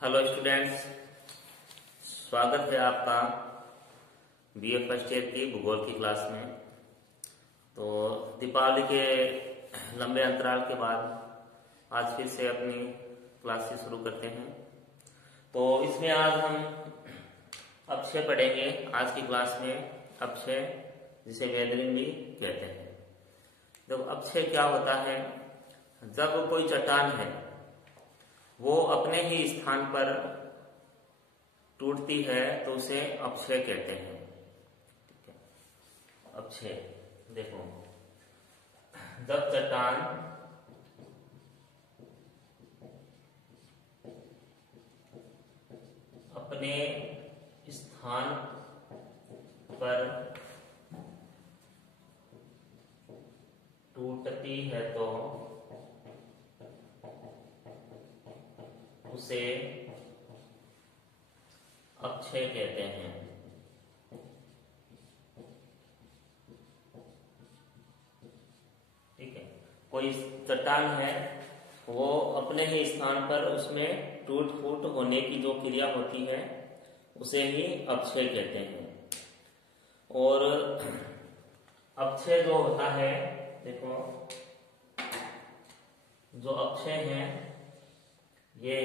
Hello students, स्वागत है आपका बीए फर्स्ट ईयर की भूगोल की क्लास में। तो दीपावली के लंबे अंतराल के बाद आज फिर से अपनी क्लासेस शुरू करते हैं। तो इसमें आज हम अपक्षय पढ़ेंगे। आज की क्लास में अपक्षय, जिसे वेदरिंग भी कहते हैं। जब अपक्षय क्या होता है, जब कोई चट्टान है वो अपने ही स्थान पर टूटती है तो उसे अपक्षय कहते हैं। अपक्षय देखो, जब चट्टान अपने स्थान पर टूटती है तो उसे अपक्षय कहते हैं। ठीक है, कोई चट्टान है वो अपने ही स्थान पर उसमें टूट फूट होने की जो क्रिया होती है उसे ही अपक्षय कहते हैं। और अपक्षय जो होता है, देखो, जो अपक्षय है ये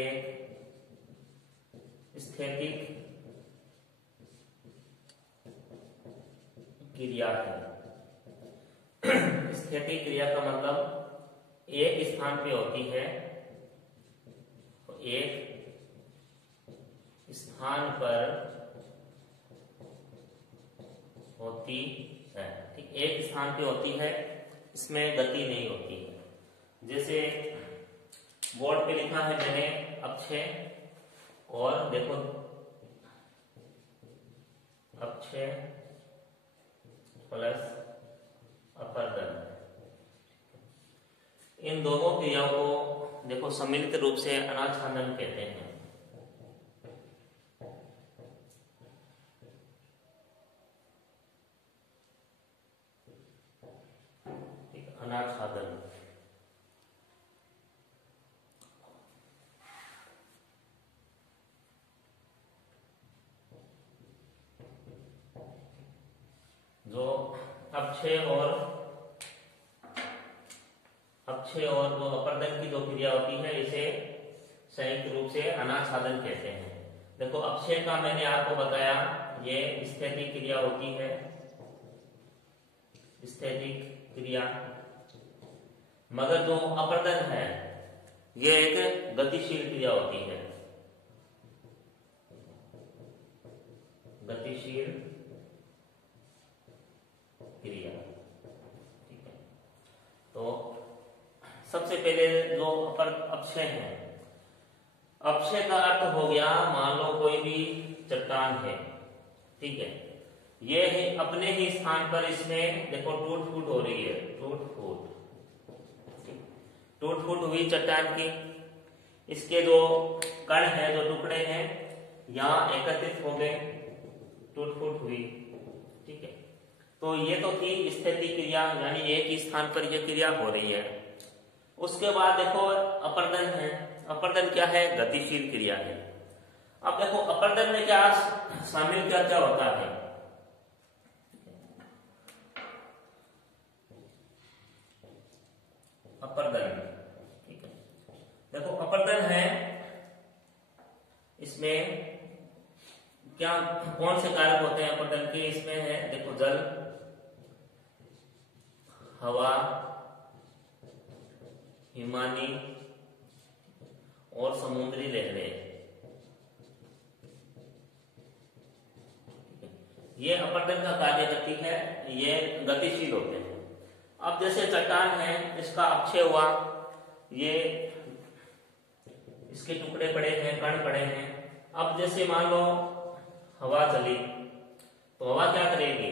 स्थैतिक क्रिया है। स्थैतिक क्रिया का मतलब एक स्थान पे होती है, तो एक स्थान पर होती है। ठीक, एक स्थान पे होती है, इसमें गति नहीं होती है। जैसे बोर्ड पे लिखा है मैंने अपक्षय, और देखो अपक्षय प्लस अपरदन, इन दोनों क्रियाओं को देखो सम्मिलित रूप से अनाच्छादन कहते हैं। अनाच्छादन जो अपक्षय और जो अपरदन की जो क्रिया होती है इसे संयुक्त रूप से अनाच्छादन कहते हैं। देखो अपक्षय का मैंने आपको बताया, ये स्थैतिक क्रिया होती है, स्थैतिक क्रिया। मगर जो अपरदन है ये एक गतिशील क्रिया होती है, गतिशील क्रिया। ठीक है, तो सबसे पहले जो अपक्षय है, अपक्षय का अर्थ हो गया, मान लो कोई भी चट्टान है, ठीक है, ये है अपने ही स्थान पर, इसमें देखो टूट फूट हो रही है, टूट फूट हुई चट्टान की। इसके जो कण है, जो टुकड़े हैं, यहां एकत्रित हो गए, टूट फूट हुई। ठीक है, तो ये तो थी स्थैतिक क्रिया, यानी एक ही स्थान पर यह क्रिया हो रही है। उसके बाद देखो अपरदन है। अपरदन क्या है? गतिशील क्रिया है। अब देखो अपरदन में क्या शामिल क्या क्या होता है? अपरदन, ठीक है, देखो अपरदन है, इसमें क्या कौन से कारक होते हैं अपरदन के? इसमें है देखो जल, हवा, हिमानी और समुद्री लहरें। ये अपरदन का कार्य करती है, ये गतिशील होते हैं। अब जैसे चट्टान है, इसका अपक्षय हुआ, ये इसके टुकड़े पड़े हैं, कण पड़े हैं। अब जैसे मान लो हवा चली, तो हवा क्या करेगी?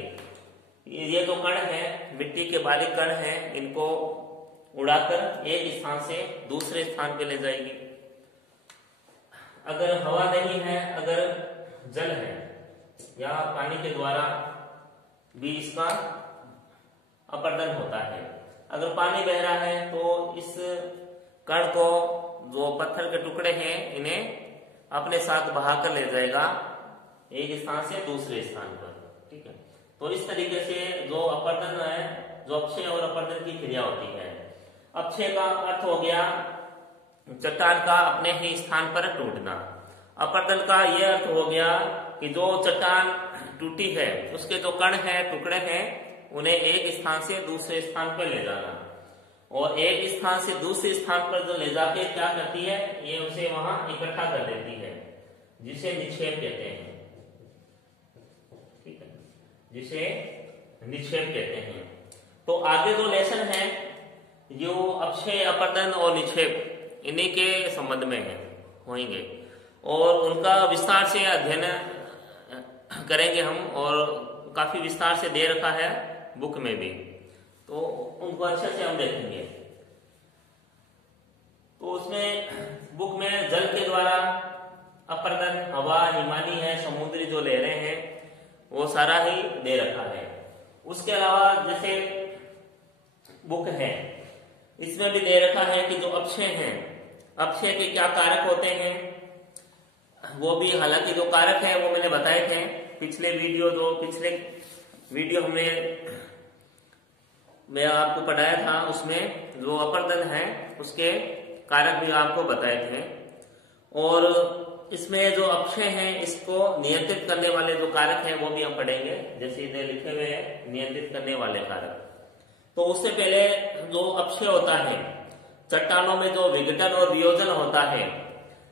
ये जो कण है, मिट्टी के बारीक कण हैं, इनको उड़ाकर एक स्थान से दूसरे स्थान पे ले जाएगी। अगर हवा नहीं है, अगर जल है या पानी के द्वारा भी इसका अपरदन होता है। अगर पानी बह रहा है तो इस कण को, जो पत्थर के टुकड़े हैं, इन्हें अपने साथ बहाकर ले जाएगा एक स्थान से दूसरे स्थान पर। ठीक है, तो इस तरीके से जो अपर्दन है, जो अपक्षय और अपर्दन की क्रिया होती है। अपक्षय का अर्थ हो गया चट्टान का अपने ही स्थान पर टूटना। अपर्दन का यह अर्थ हो गया कि जो चट्टान टूटी है उसके जो कण हैं, टुकड़े हैं, उन्हें एक स्थान से दूसरे स्थान पर ले जाना। और एक स्थान से दूसरे स्थान पर जो ले जाके क्या करती है, ये उसे वहां इकट्ठा कर देती है, जिसे निक्षेप कहते हैं। ठीक है, जिसे निक्षेप कहते हैं। तो आगे जो लेसन है जो अपक्षय, अपर्दन और निक्षेप इन्हीं के संबंध में होंगे और उनका विस्तार से अध्ययन करेंगे हम, और काफी विस्तार से दे रखा है बुक में भी, तो उनको अच्छे से हम देखेंगे। तो उसमें बुक में जल के द्वारा अपर्दन, हवा, हिमानी है, समुद्री जो लहरें हैं, वो सारा ही दे रखा है। उसके अलावा जैसे बुक है, इसमें भी दे रखा है कि जो अपक्षय हैं, अपक्षय के क्या कारक होते हैं, वो भी, हालांकि जो कारक है वो मैंने बताए थे पिछले वीडियो मैं आपको पढ़ाया था, उसमें जो अपर्दन है उसके कारक भी आपको बताए थे। और इसमें जो अपक्षय है इसको नियंत्रित करने वाले जो कारक हैं वो भी हम पढ़ेंगे, जैसे इधर लिखे हुए हैं नियंत्रित करने वाले कारक। तो उससे पहले जो अपक्षय होता है, चट्टानों में जो विघटन और वियोजन होता है,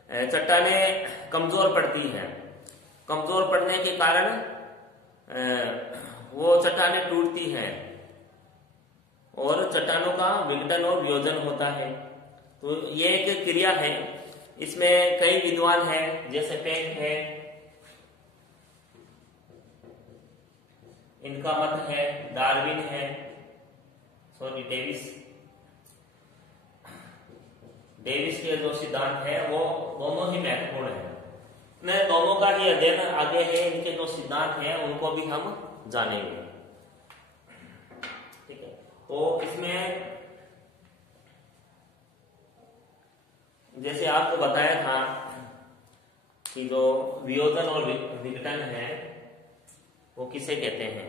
चट्टानें कमजोर पड़ती हैं, कमजोर पड़ने के कारण वो चट्टानें टूटती हैं और चट्टानों का विघटन और वियोजन होता है। तो ये एक क्रिया है, इसमें कई विद्वान हैं, जैसे पेंट है, इनका मत है, डार्विन है, डेविस के जो सिद्धांत है वो दोनों ही महत्वपूर्ण है। मैं दोनों का ही अध्ययन आगे है, इनके जो सिद्धांत हैं उनको भी हम जानेंगे। ठीक है, तो इसमें जैसे आपको बताया था कि जो वियोजन और विघटन है वो किसे कहते हैं।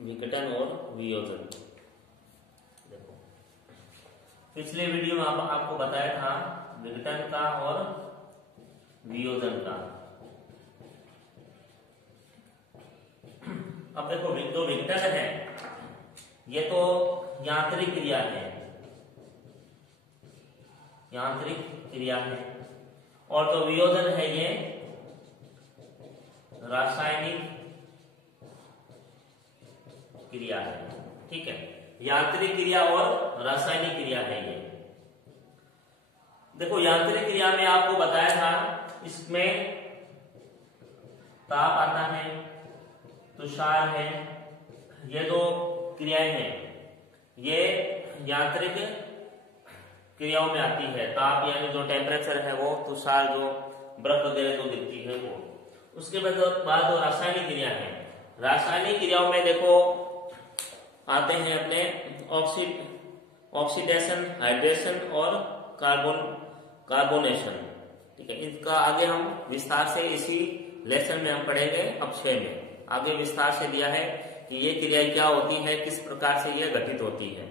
विघटन और वियोजन, देखो पिछले वीडियो में आपको बताया था विघटन का और वियोजन का। अब देखो जो विघटन है ये तो यांत्रिक क्रिया है, यांत्रिक क्रिया है, और जो वियोजन है ये रासायनिक क्रिया है। ठीक है, यांत्रिक क्रिया और रासायनिक क्रिया है ये। देखो यांत्रिक क्रिया में आपको बताया था, इसमें ताप आता है, तुषार है, ये दो क्रियाएं हैं, ये यांत्रिक क्रियाओं में आती है। ताप यानी जो टेम्परेचर है वो, तुषार जो बर्फ वगैरह जो गिरती है वो। उसके बाद जो रासायनिक क्रिया है, रासायनिक क्रियाओं में देखो आते हैं अपने ऑक्सीडेशन, हाइड्रेशन और कार्बोनेशन। ठीक है, इनका आगे हम विस्तार से इसी लेसन में हम पढ़ेंगे। अपक्षय में आगे विस्तार से दिया है कि ये क्रिया क्या होती है, किस प्रकार से ये घटित होती है।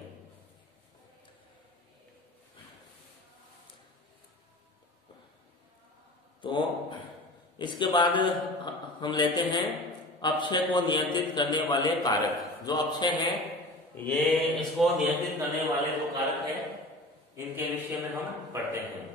तो इसके बाद हम लेते हैं अपक्षय को नियंत्रित करने वाले कारक। जो अपक्षय है ये, इसको नियंत्रित करने वाले जो कारक है, इनके विषय में हम पढ़ते हैं।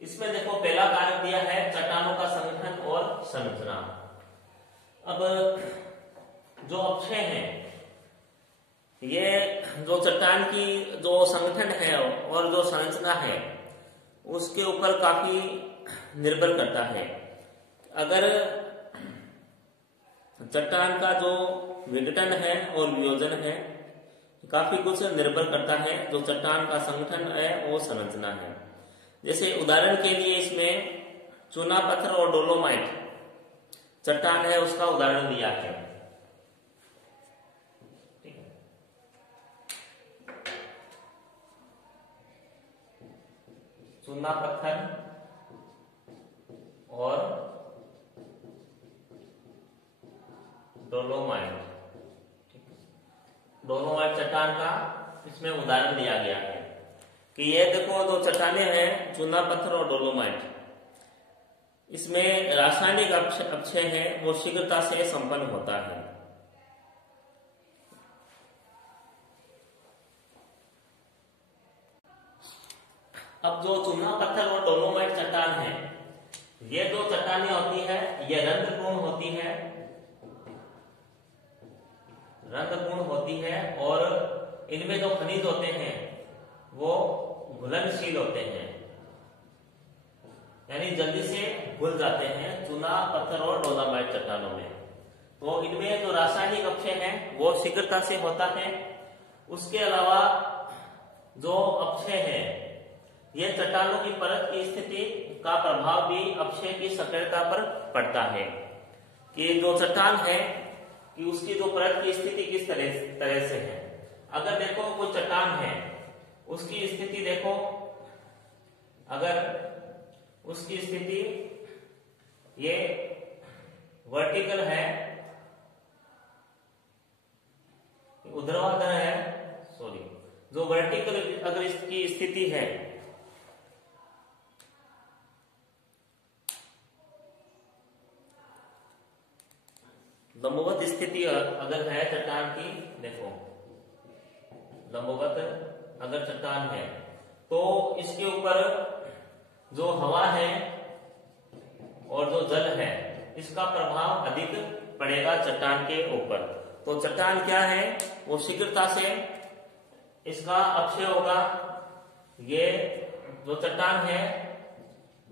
इसमें देखो पहला कारक दिया है चट्टानों का संगठन और संरचना। अब जो अपक्षय है, ये जो चट्टान की जो संगठन है और जो संरचना है उसके ऊपर काफी निर्भर करता है। अगर चट्टान का जो विघटन है और वियोजन है, काफी कुछ निर्भर करता है। जो चट्टान का संगठन है वो संरचना है। जैसे उदाहरण के लिए इसमें चूना पत्थर और डोलोमाइट चट्टान है, उसका उदाहरण दिया है। ठीक है, चूना पत्थर और डोलोमाइट, डोलोमाइट चट्टान का इसमें उदाहरण दिया गया है कि ये देखो दो चट्टानें हैं, चूना पत्थर और डोलोमाइट। इसमें रासायनिक अपक्षय है वो शीघ्रता से संपन्न होता है। अब जो चूना पत्थर और डोलोमाइट चट्टान है, ये दो चट्टानें होती है, ये रंध्रपूर्ण होती है, रंध्रपूर्ण होती है, और इनमें जो खनिज होते हैं वो घुलनशील होते हैं, यानी जल्दी से घुल जाते हैं चूना पत्थर और डोलोमाइट चट्टानों में। तो इनमें जो रासायनिक अपक्षय है वो शीघ्रता से होता है। उसके अलावा जो अपक्षय है ये चट्टानों की परत की स्थिति का प्रभाव भी अपक्षय की सक्रियता पर पड़ता है, कि जो चट्टान है कि उसकी जो परत की स्थिति किस तरह से है। अगर देखो कोई चट्टान है, उसकी स्थिति देखो, अगर उसकी स्थिति ये वर्टिकल है, ऊर्ध्वाधर है, सॉरी, जो वर्टिकल अगर इसकी स्थिति है, लंबवत स्थिति अगर है चट्टान की, देखो लंबवत अगर चट्टान है तो इसके ऊपर जो हवा है और जो जल है इसका प्रभाव अधिक पड़ेगा चट्टान के ऊपर। तो चट्टान क्या है, वो शीघ्रता से इसका अपक्षय होगा। ये जो चट्टान है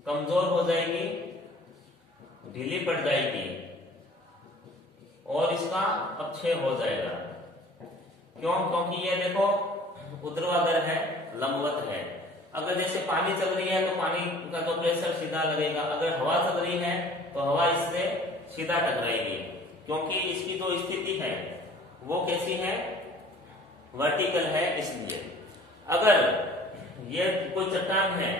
कमजोर हो जाएगी, ढीली पड़ जाएगी और इसका अपक्षय हो जाएगा। क्यों? क्योंकि ये देखो ऊर्ध्वाधर है, लंबवत है। अगर जैसे पानी चल रही है तो पानी का जो प्रेशर सीधा लगेगा, अगर हवा चल रही है तो हवा इससे सीधा टकराएगी, क्योंकि इसकी जो स्थिति है वो कैसी है, वर्टिकल है। इसलिए अगर ये कोई चट्टान है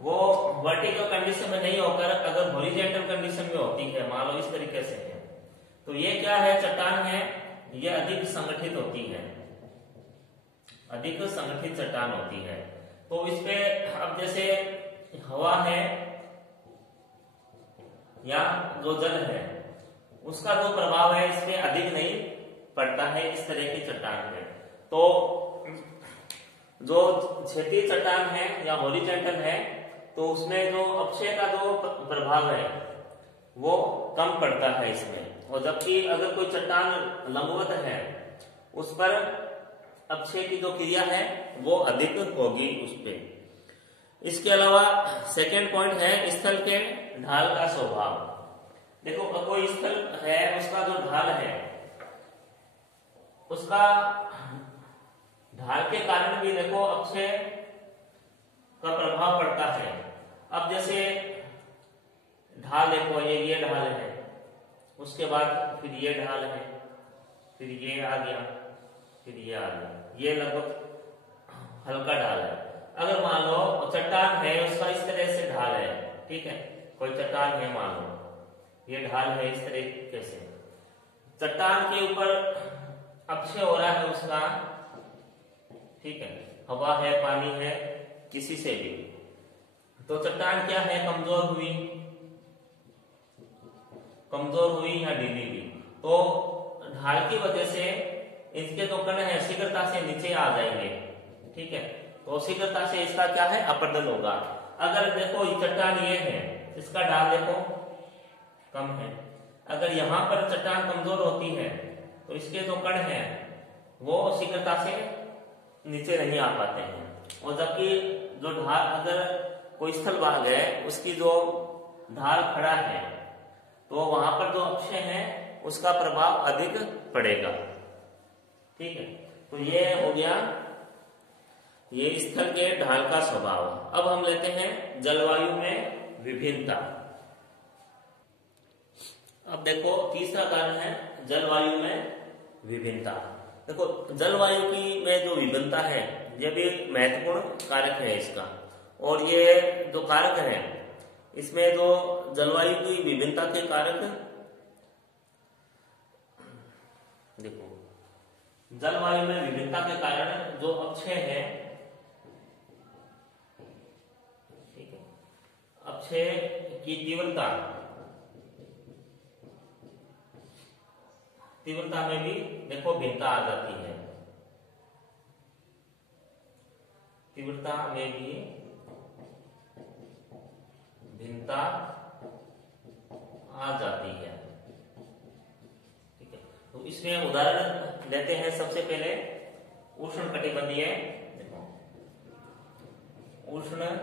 वो वर्टिकल कंडीशन में नहीं होकर अगर हॉरिजॉन्टल कंडीशन में होती है, मान लो इस तरीके से है, तो ये क्या है, चट्टान है, ये अधिक संगठित होती है, अधिक संगठित चट्टान होती है। तो इस पे अब जैसे हवा है या जो जल है उसका जो प्रभाव है इस पे अधिक नहीं पड़ता है इस तरह की चट्टान पे। तो जो क्षैतिज चट्टान है या हॉरिजॉन्टल है तो उसमें जो अपक्षय का जो प्रभाव है वो कम पड़ता है इसमें, और जबकि अगर कोई चट्टान लंबवत है उस पर अपक्षय की जो क्रिया है वो अधिक होगी उस पे। इसके अलावा सेकेंड पॉइंट है स्थल के ढाल का स्वभाव। देखो कोई स्थल है, उसका जो ढाल है उसका ढाल के कारण भी देखो अपक्षय का प्रभाव पड़ता है। अब जैसे ढाल देखो, ये ढाल है, उसके बाद फिर ये ढाल है, फिर ये आ गया, फिर ये आ गया, ये लगभग हल्का ढाल है। अगर मान लो चट्टान है उसका इस तरह से ढाल है, ठीक है, कोई चट्टान है मान लो, ये ढाल है इस तरीके से, चट्टान के ऊपर अपक्षय हो रहा है उसका, ठीक है, हवा है, पानी है, किसी से भी, तो चट्टान क्या है, कमजोर हुई या ढीली हुई। तो ढाल की वजह से इसके जो कण है शीघ्रता से नीचे आ जाएंगे, ठीक है, तो शीघ्रता से इसका क्या है, अपरदन होगा। अगर देखो चट्टान ये है, इसका ढाल देखो कम है, अगर यहाँ पर चट्टान कमजोर होती है तो इसके जो कण है वो शीघ्रता से नीचे नहीं आ पाते हैं, और जबकि जो ढाल, अगर कोई स्थल भाग है उसकी जो ढाल खड़ा है तो वहां पर जो अपक्षय है उसका प्रभाव अधिक पड़ेगा, ठीक है। तो ये हो गया, ये स्थल के ढाल का स्वभाव। अब हम लेते हैं जलवायु में विभिन्नता। अब देखो तीसरा कारण है जलवायु में विभिन्नता। देखो जलवायु की में जो विभिन्नता है ये भी महत्वपूर्ण कारक है इसका, और ये जो कारक है इसमें जो जलवायु की विभिन्नता के कारक, देखो जलवायु में विभिन्नता के कारण जो अक्षय है, ठीक है, अक्षय की तीव्रता में भी देखो भिन्नता आ जाती है। तीव्रता में भी भिन्नता आ जाती है, ठीक है। तो इसमें उदाहरण लेते हैं। सबसे पहले उष्णकटिबंधीय, देखो उष्णकटिबंधीय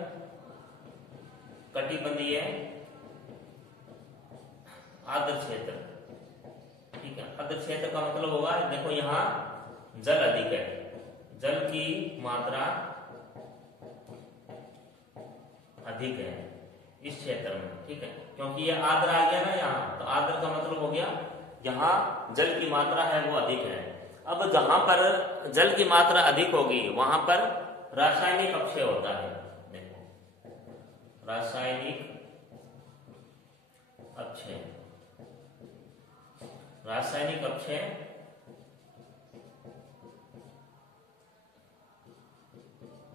आर्द्र क्षेत्र, ठीक है। आर्द्र क्षेत्र का मतलब होगा, देखो यहाँ जल अधिक है, जल की मात्रा अधिक है इस क्षेत्र में, ठीक है, क्योंकि ये आर्द्र आ गया ना यहाँ, तो आर्द्र का मतलब हो गया यहाँ जल की मात्रा है वो अधिक है। अब जहां पर जल की मात्रा अधिक होगी वहां पर रासायनिक अपक्षय होता है। देखो रासायनिक अपक्षय, रासायनिक अपक्षय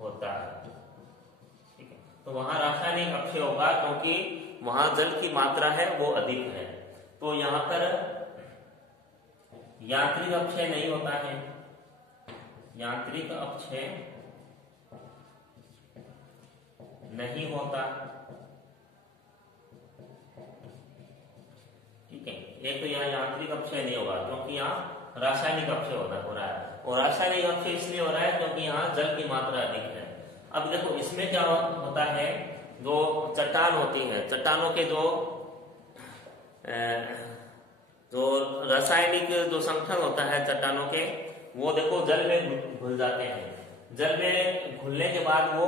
होता है, ठीक है। तो वहां रासायनिक अपक्षय होगा क्योंकि वहां जल की मात्रा है वो अधिक है। तो यहां पर यांत्रिक अपक्षय नहीं होता है, यांत्रिक अपक्षय नहीं होता, ठीक है। एक तो यहाँ यांत्रिक अपक्षय नहीं होगा क्योंकि यहाँ रासायनिक अपक्षय हो रहा है, और रासायनिक अपक्षय इसलिए हो रहा है क्योंकि यहाँ जल की मात्रा अधिक है। अब देखो इसमें क्या होता है, जो चट्टान होती है, चट्टानों के जो रासायनिक जो संगठन होता है चट्टानों के, वो देखो जल में घुल जाते हैं। जल में घुलने के बाद वो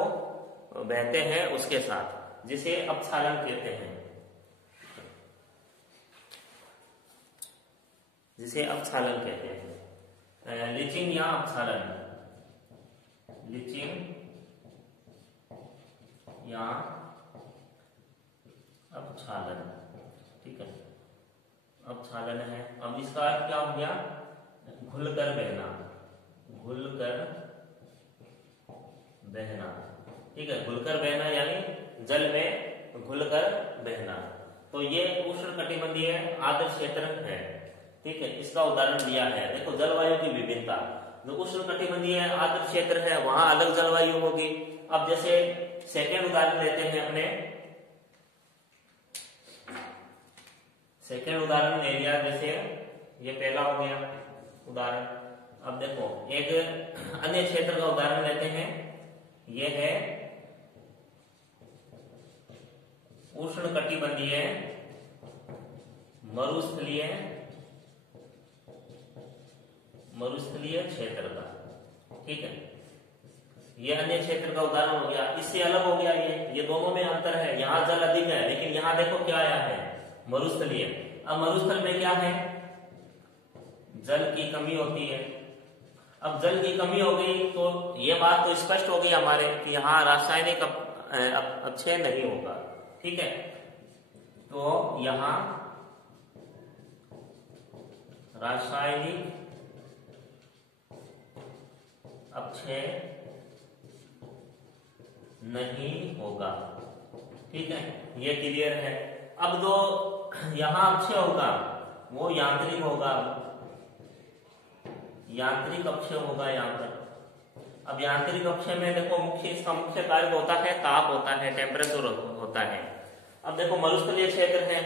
बहते हैं उसके साथ, जिसे अपक्षालन कहते हैं, जिसे अपक्षालन कहते हैं। लीचिंग या अपक्षालन, लीचिंग या अपक्षालन, ठीक है, अपक्षालन है। अब इसका अर्थ क्या हो गया, घुलकर बहना, घुलकर बहना, ठीक है। घुलकर बहना यानी जल में घुलकर बहना। तो ये उष्णकटिबंधीय आर्द्र क्षेत्र है, ठीक है। इसका उदाहरण दिया है। देखो जलवायु की विभिन्नता, जो उष्णकटिबंधीय आर्द्र क्षेत्र है वहां अलग जलवायु होगी। अब जैसे सेकेंड उदाहरण लेते हैं अपने, सेकेंड उदाहरण ले लिया, जैसे ये पहला हो गया उदाहरण। अब देखो एक अन्य क्षेत्र का उदाहरण लेते हैं, ये है उष्णकटिबंधीय मरुस्थलीय क्षेत्र का, ठीक है। ये अन्य क्षेत्र का उदाहरण हो गया। इससे अलग हो गया ये दोनों में अंतर है। यहाँ जल अधिक है लेकिन यहाँ देखो क्या आया है, मरुस्थलीय। अब मरुस्थल में क्या है, जल की कमी होती है। अब जल की कमी हो गई तो ये बात तो स्पष्ट हो गई हमारे कि यहाँ रासायनिक अपक्षय नहीं होगा, ठीक है। तो यहाँ रासायनिक अपक्षय नहीं होगा, ठीक है, ये क्लियर है। अब जो यहाँ अपक्षय होगा वो यांत्रिक होगा, यांत्रिक अपक्षय होगा यहाँ पर। अब यांत्रिक अपक्षय में देखो इसका मुख्य कार्य होता है ताप होता है, टेम्परेचर होता है। अब देखो मरुस्थलीय क्षेत्र है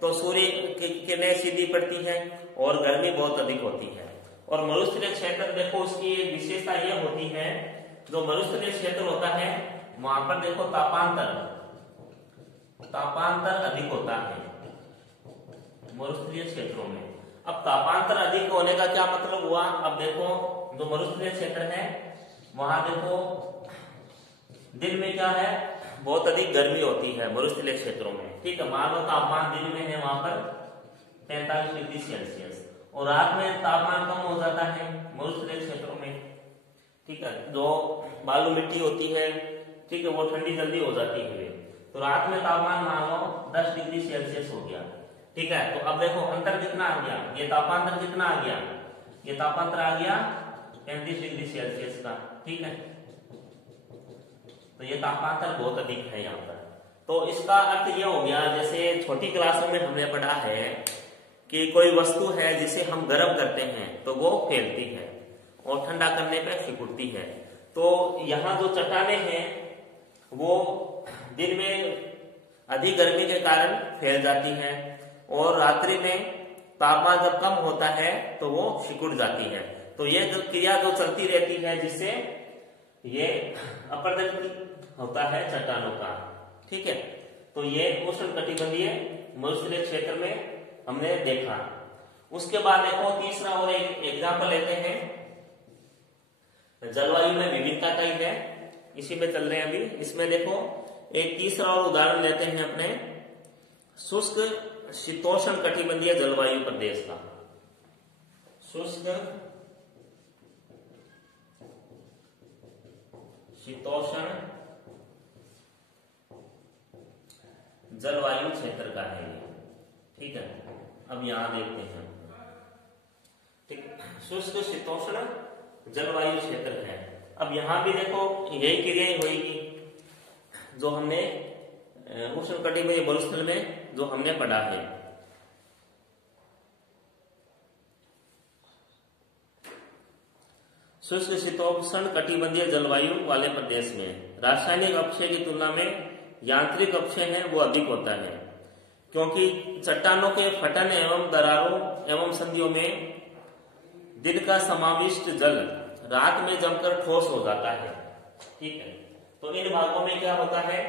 तो सूर्य की किरणें सीधी पड़ती है और गर्मी बहुत अधिक होती है। और मरुस्थलीय क्षेत्र देखो उसकी एक विशेषता यह होती है, जो मरुस्थलीय क्षेत्र होता है वहां पर देखो तापांतर अधिक होता है मरुस्थलीय क्षेत्रों में। अब तापांतर अधिक होने का क्या मतलब हुआ, अब देखो जो मरुस्थलीय क्षेत्र है वहां देखो दिन में क्या है, बहुत अधिक गर्मी होती है मरुस्थलीय क्षेत्रों में। ठीक है, मान लो तापमान दिन में है वहां पर 45 डिग्री सेल्सियस, और रात में तापमान कम हो जाता है मरुस्थलीय क्षेत्रों में। ठीक है, जो बालू मिट्टी होती है, ठीक है, वो ठंडी जल्दी हो जाती है, तो रात में तापमान मान लो 10 डिग्री सेल्सियस हो गया। ठीक है, तो अब देखो अंतर कितना आ गया, ये तापांतर कितना आ गया, ये तापांतर आ गया 35 डिग्री सेल्सियस का। ठीक है, तो ये तापांतर बहुत अधिक है यहाँ पर। तो इसका अर्थ ये हो गया, जैसे छोटी क्लासों में हमने पढ़ा है कि कोई वस्तु है जिसे हम गर्म करते हैं तो वो फैलती है और ठंडा करने पे सिकुड़ती है। तो यहाँ जो चट्टाने हैं वो दिन में अधिक गर्मी के कारण फैल जाती हैं, और रात्रि में तापमान जब कम होता है तो वो सिकुड़ जाती है। तो ये जो क्रिया जो चलती रहती है, जिससे ये अपरदन होता है चट्टानों का। ठीक है, तो ये उष्णकटिबंधीय मरुस्थलीय क्षेत्र में हमने देखा। उसके बाद देखो तीसरा और एक एग्जाम्पल लेते हैं, जलवायु में विविधता का ही है, इसी में चल रहे हैं अभी। इसमें देखो एक तीसरा और उदाहरण लेते हैं अपने शुष्क शीतोष्ण कटिबंधीय जलवायु प्रदेश का। शुष्क शीतोष्ण जलवायु क्षेत्र का है ये। ठीक है, अब यहां देखते हैं। ठीक, शुष्क शीतोष्ण जलवायु क्षेत्र है। अब यहां भी देखो यही क्रिया होगी जो हमने उष्णकटिबंधीय मरुस्थल में जो हमने पढ़ा है। शुष्क शीतोष्ण कटिबंधीय जलवायु वाले प्रदेश में रासायनिक अपक्षय की तुलना में यांत्रिक अपक्षय है वो अधिक होता है, क्योंकि चट्टानों के फटन एवं दरारों एवं संधियों में दिन का समाविष्ट जल रात में जमकर ठोस हो जाता है। ठीक है, तो इन भागों में क्या होता है,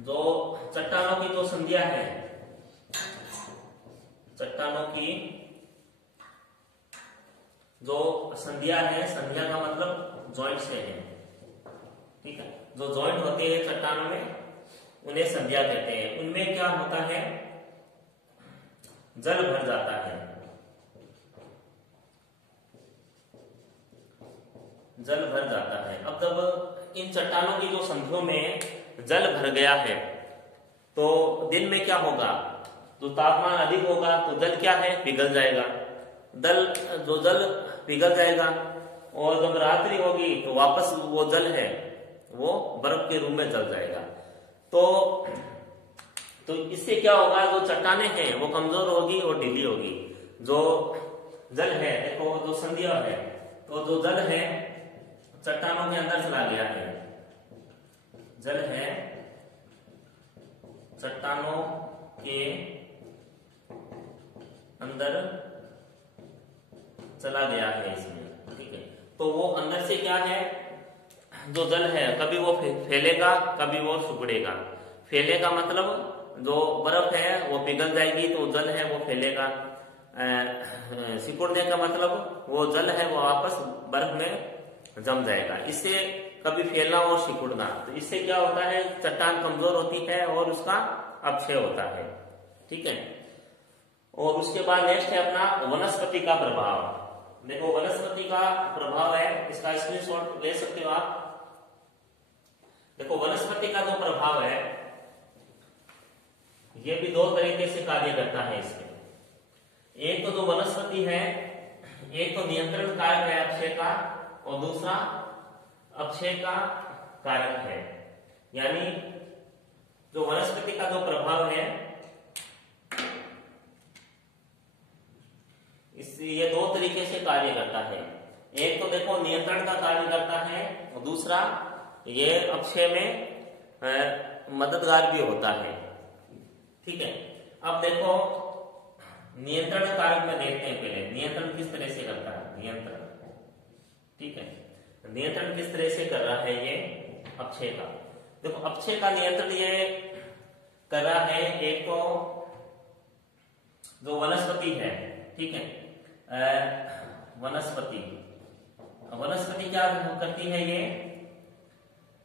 जो चट्टानों की जो संधियां है, चट्टानों की जो संधियां है, संधिया का मतलब जॉइंट से है। ठीक है, जो जॉइंट होते हैं चट्टानों में उन्हें संधिया कहते हैं। उनमें क्या होता है, जल भर जाता है, जल भर जाता है। अब जब इन चट्टानों की जो संधियों में जल भर गया है तो दिन में क्या होगा, जो तापमान अधिक होगा तो जल क्या है, पिघल जाएगा। जल पिघल जाएगा, और जब रात्रि होगी तो वापस वो जल है वो बर्फ के रूप में जल जाएगा। तो इससे क्या होगा, जो चट्टाने हैं वो कमजोर होगी और ढीली होगी। जो जल है, देखो जो संधिया है, तो जो जल है चट्टानों के अंदर चला गया है, जल है चट्टानों के अंदर चला गया है इसमें। ठीक है, तो वो अंदर से क्या है, जो जल है कभी वो फैलेगा कभी वो सिकुड़ेगा। फैलेगा मतलब जो बर्फ है वो पिघल जाएगी तो जल है वो फैलेगा। सिकुड़ने का मतलब वो जल है वो वापस बर्फ में जम जाएगा। इससे कभी फैलना और सिकुड़ना, तो इससे क्या होता है, चट्टान कमजोर होती है और उसका अपक्षय होता है। ठीक है, और उसके बाद नेक्स्ट है अपना वनस्पति का प्रभाव। देखो वनस्पति का प्रभाव है, इसका स्क्रीनशॉट ले सकते हो आप। देखो वनस्पति का जो प्रभाव है ये भी दो तरीके से कार्य करता है इसमें। एक तो जो वनस्पति है, एक तो नियंत्रण कारक है अपक्षय का, और दूसरा अपक्षय का कारक है। यानी जो वनस्पति का जो प्रभाव है ये दो तरीके से कार्य करता है। एक तो देखो नियंत्रण का कार्य करता है, और दूसरा ये अपक्षय में मददगार भी होता है। ठीक है, अब देखो नियंत्रण कारक में देखते हैं पहले नियंत्रण किस तरह से करता है। नियंत्रण, ठीक है, नियंत्रण किस तरह से कर रहा है ये अपक्षय का। देखो अपक्षय का नियंत्रण ये कर रहा है, एक तो जो वनस्पति है, ठीक है, वनस्पति वनस्पति क्या करती है, ये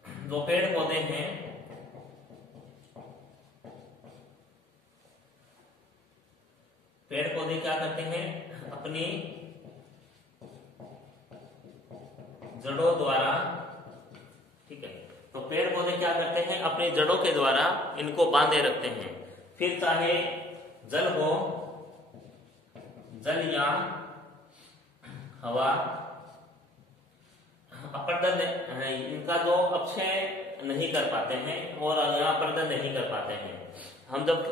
जो पेड़ पौधे हैं, पेड़ पौधे क्या करते हैं, अपनी जड़ों द्वारा, ठीक है, तो पेड़ पौधे क्या करते हैं, अपनी जड़ों के द्वारा इनको बांधे रखते हैं। फिर चाहे जल हो, जल या हवा, अपर्दन इनका जो अपक्षय नहीं कर पाते हैं और यहाँ अपर्दन नहीं कर पाते हैं। हम जब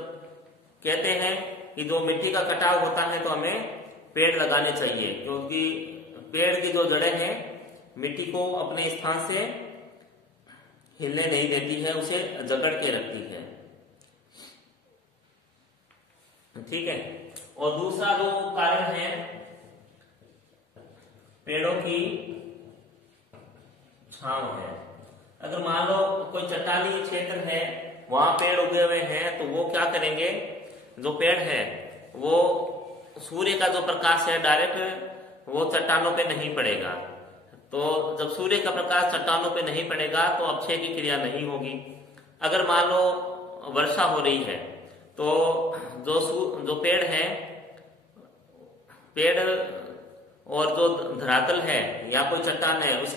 कहते हैं कि जो मिट्टी का कटाव होता है तो हमें पेड़ लगाने चाहिए, क्योंकि पेड़ की जो जड़ें हैं मिट्टी को अपने स्थान से हिलने नहीं देती है, उसे जकड़ के रखती है, ठीक है। और दूसरा जो कारण है पेड़ों की छांव है। अगर मान लो कोई चट्टानी क्षेत्र है, वहां पेड़ उगे हुए हैं, तो वो क्या करेंगे, जो पेड़ है वो सूर्य का जो प्रकाश है डायरेक्ट वो चट्टानों पे नहीं पड़ेगा। तो जब सूर्य का प्रकाश चट्टानों पे नहीं पड़ेगा तो अपक्षय की क्रिया नहीं होगी। अगर मान लो वर्षा हो रही है तो जो पेड़ है, पेड़ और जो धरातल है या कोई चट्टान है उस,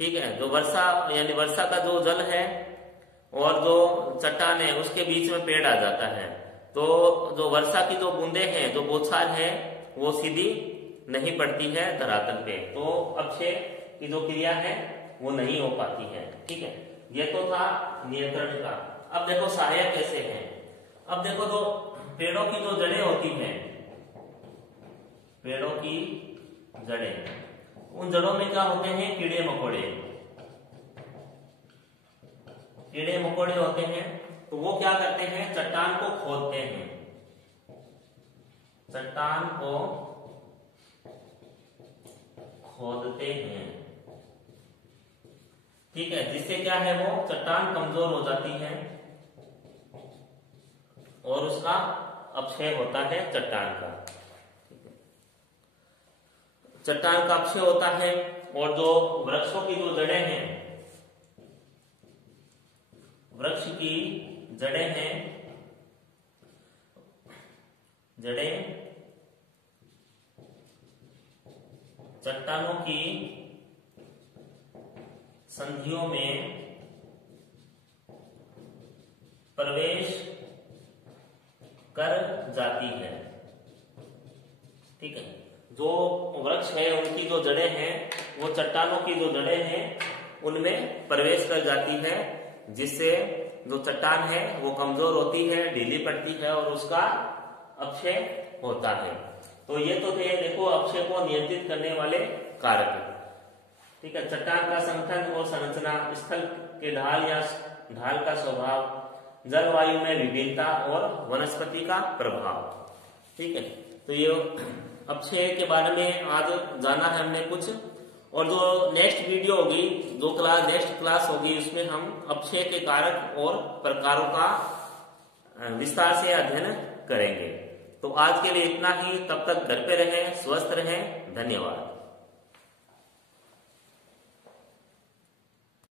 ठीक है, जो वर्षा यानी वर्षा का जो जल है और जो चट्टान है उसके बीच में पेड़ आ जाता है, तो जो वर्षा की जो बूंदे हैं, जो बौछार है, वो सीधी नहीं पड़ती है धरातल पे, तो अपक्षय की जो क्रिया है वो नहीं हो पाती है, ठीक है। ये तो था नियंत्रण का। अब देखो सहायक कैसे हैं। अब देखो जो पेड़ों की जो जड़ें होती हैं, पेड़ों की जड़ें, उन जड़ों में क्या होते हैं, कीड़े मकोड़े, कीड़े मकोड़े होते हैं। तो वो क्या करते हैं, चट्टान को खोदते हैं, चट्टान को खोदते हैं, ठीक है, जिससे क्या है वो चट्टान कमजोर हो जाती है और उसका अपक्षय होता है चट्टान का, चट्टान का अपक्षय होता है। और जो वृक्षों की जो जड़ें हैं, वृक्ष की जड़ें हैं, जड़ें चट्टानों की संधियों में प्रवेश कर जाती है, ठीक है। जो वृक्ष है उनकी जो जड़ें हैं वो चट्टानों की जो जड़ें हैं उनमें प्रवेश कर जाती है, जिससे जो चट्टान है वो कमजोर होती है, ढीली पड़ती है और उसका अपक्षय होता है। तो ये तो थे देखो अपक्षय को नियंत्रित करने वाले कारक, ठीक है। चट्टान का संगठन और संरचना, स्थल के ढाल या ढाल का स्वभाव, जलवायु में विभिन्नता और वनस्पति का प्रभाव, ठीक है। तो ये अपक्षय के बारे में आज जाना है हमने कुछ। और जो नेक्स्ट वीडियो होगी, जो नेक्स्ट क्लास होगी, उसमें हम अपक्षय के कारक और प्रकारों का विस्तार से अध्ययन करेंगे। तो आज के लिए इतना ही, तब तक घर पे रहें, स्वस्थ रहें, धन्यवाद।